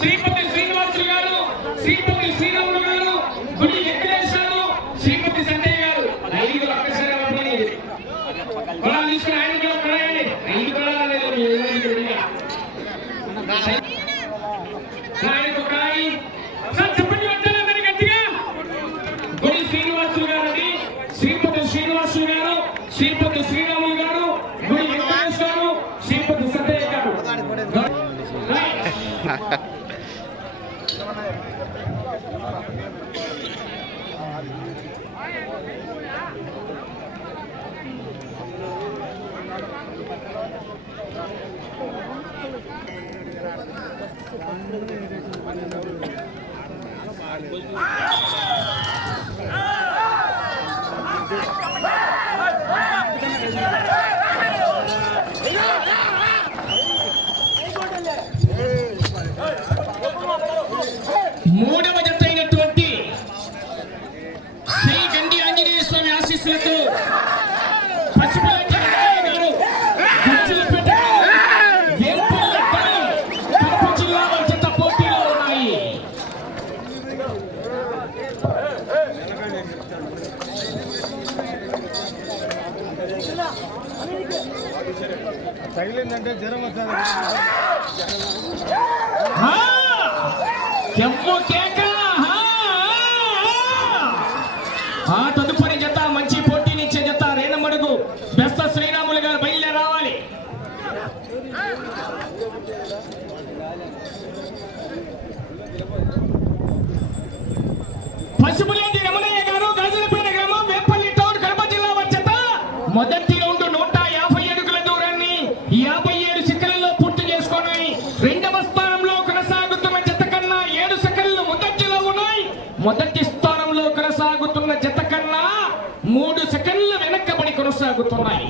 sí, porque sí, no తగిలిందంటే జ్వరం వచ్చారు జరుగుతున్నాయి.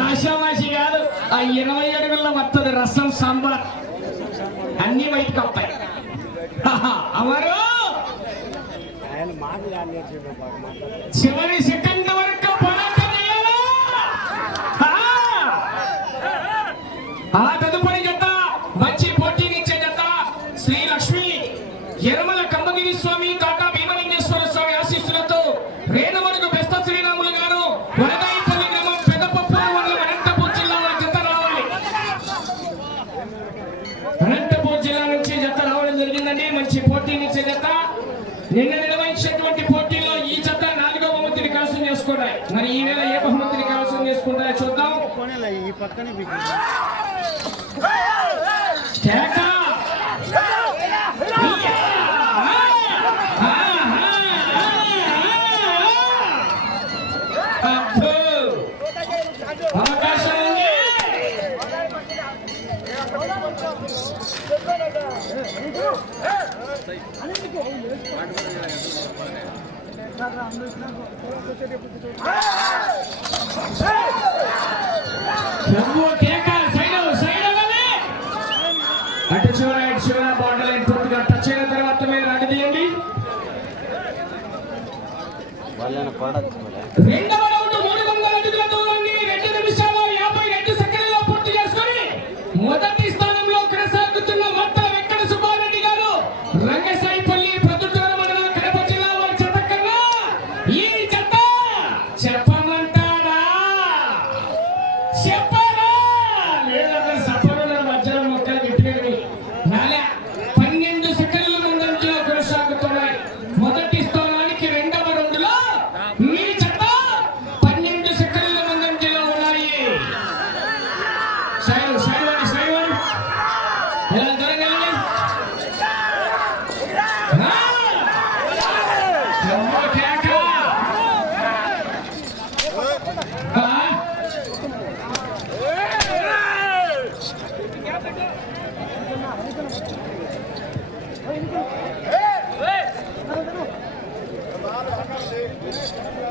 ఆశామాషి కాదు ఆ ఇరవై అడుగుల్లో వస్తుంది రసం సాంబార్. అన్ని బయటకు వస్తాయి. అవరు చివరి సెకండ్ వరకు ఆ తదుపరి এখানে বিক্রি రెండవ రౌండ్ మూడు మొదటి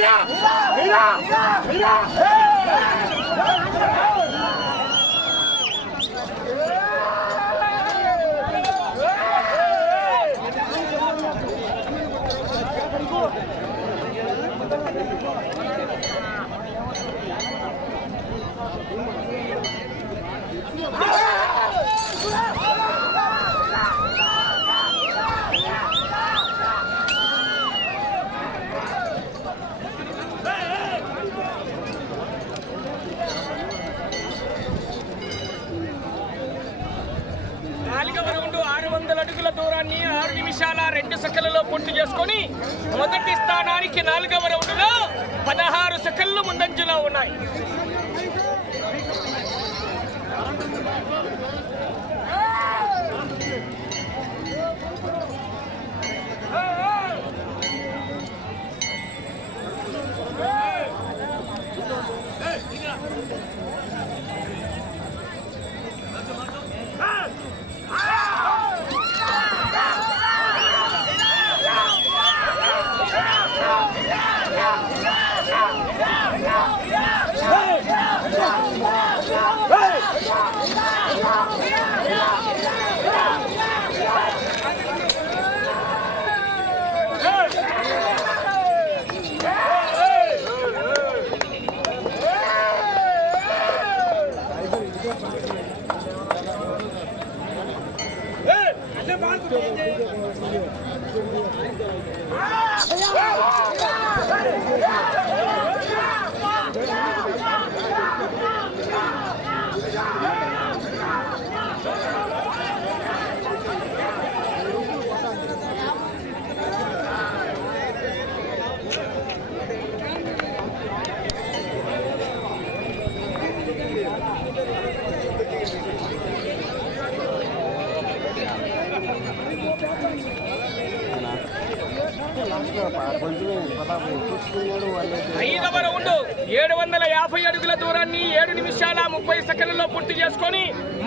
হীরা হীরা হীরা হীরা నాలుగవరౌండ్ ఆరు వందల అడుగుల దూరాన్ని ఆరు నిమిషాల రెండు సెకండ్లలో పూర్తి చేసుకొని మొదటి స్థానానికి నాలుగవ రౌండ్లో పదహారు సెకండ్లు ముందంజలో ఉన్నాయి.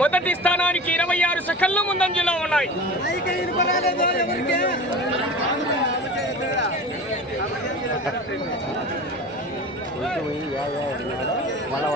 మొదటి స్థానానికి ఇరవై ఆరు సెకండ్లు ముందంజలో ఉన్నాయి. మళ్ళీ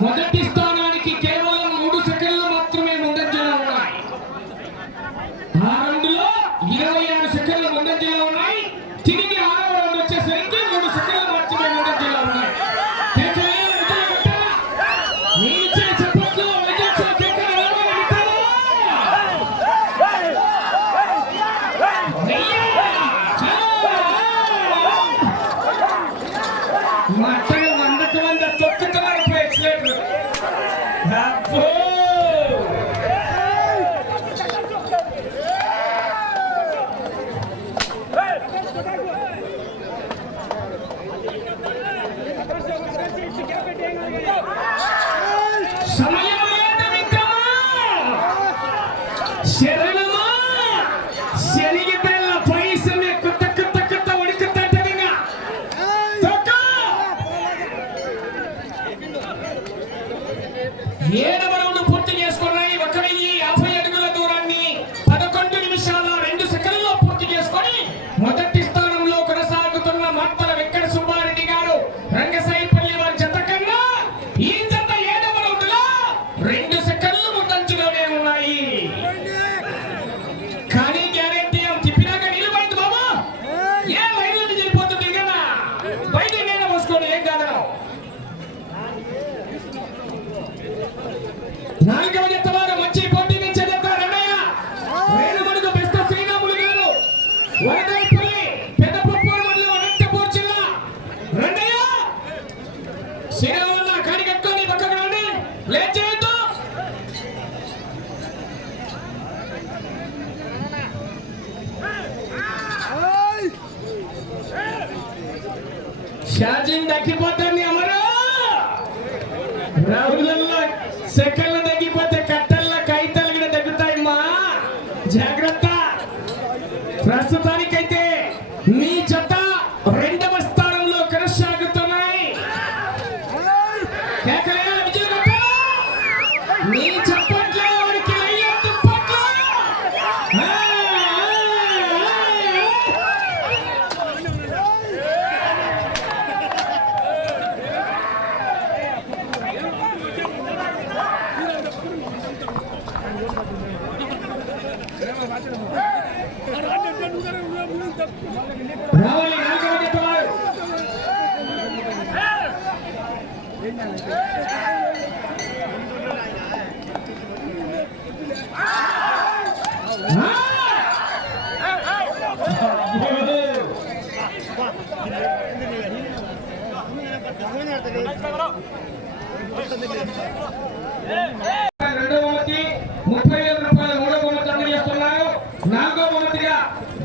మొదటి స్థానం Shajin Dakipo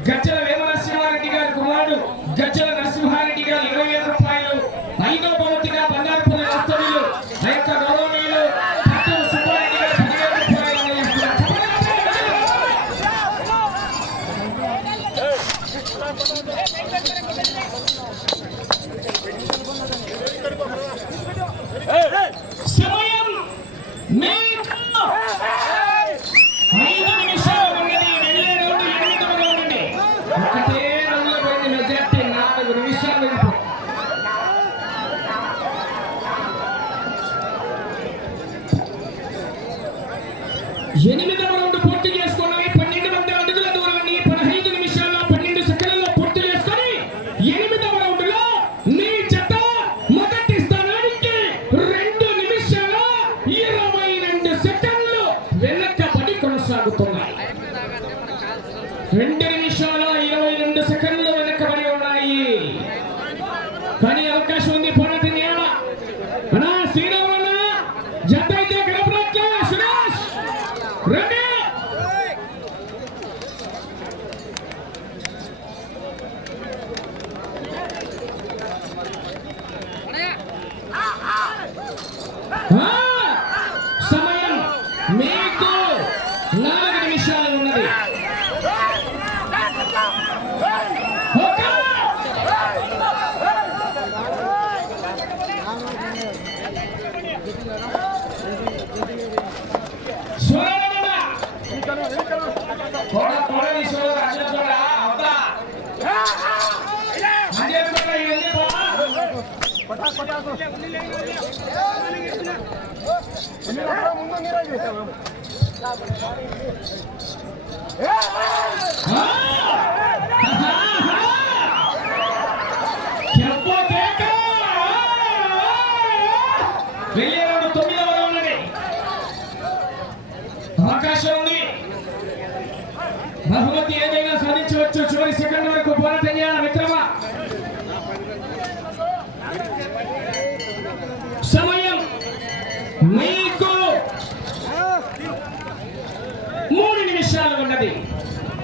గజ్జల ఎనిమిదవ రౌండ్ નીરજ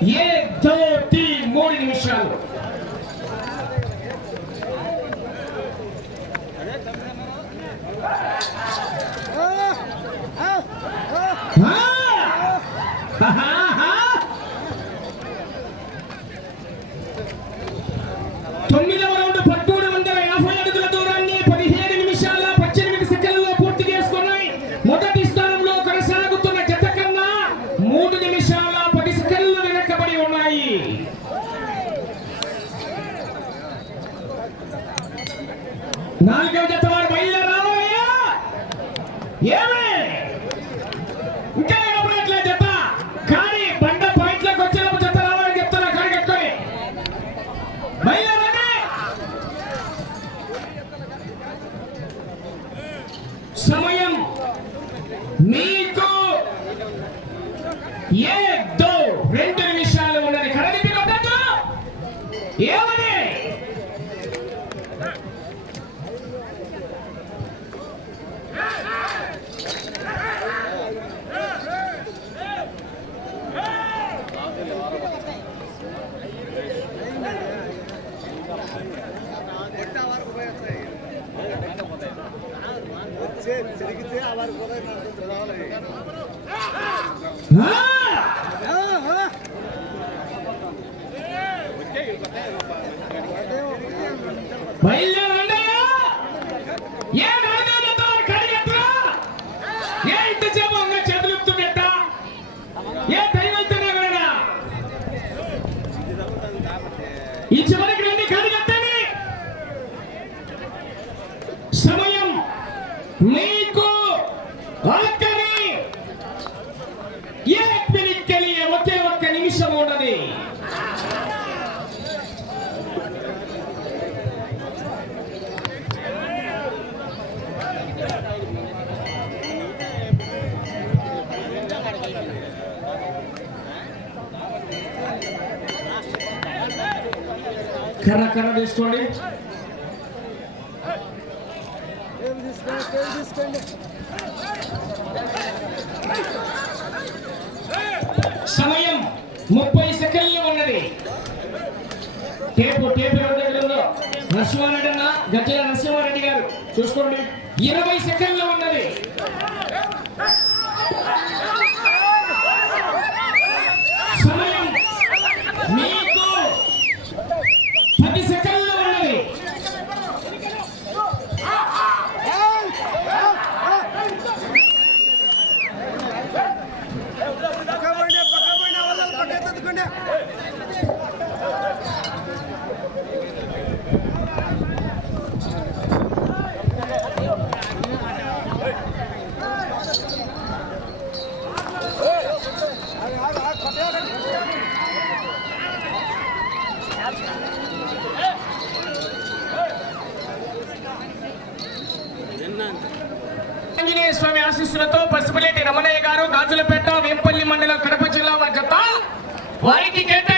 Yeah. బయలు కర్ర కర్ర తీసుకోండి సమయం ముప్పై సెకండ్లు ఉన్నది. టేపు టేపు ఎవరి నరసింహారెడ్డి అన్న గజ్జల నరసింహారెడ్డి గారు. చూసుకోండి. ఇరవై సెకండ్లు ఉన్నది. గాజులపేట వేంపల్లి మండలం కడప జిల్లా వారికి కేటాయి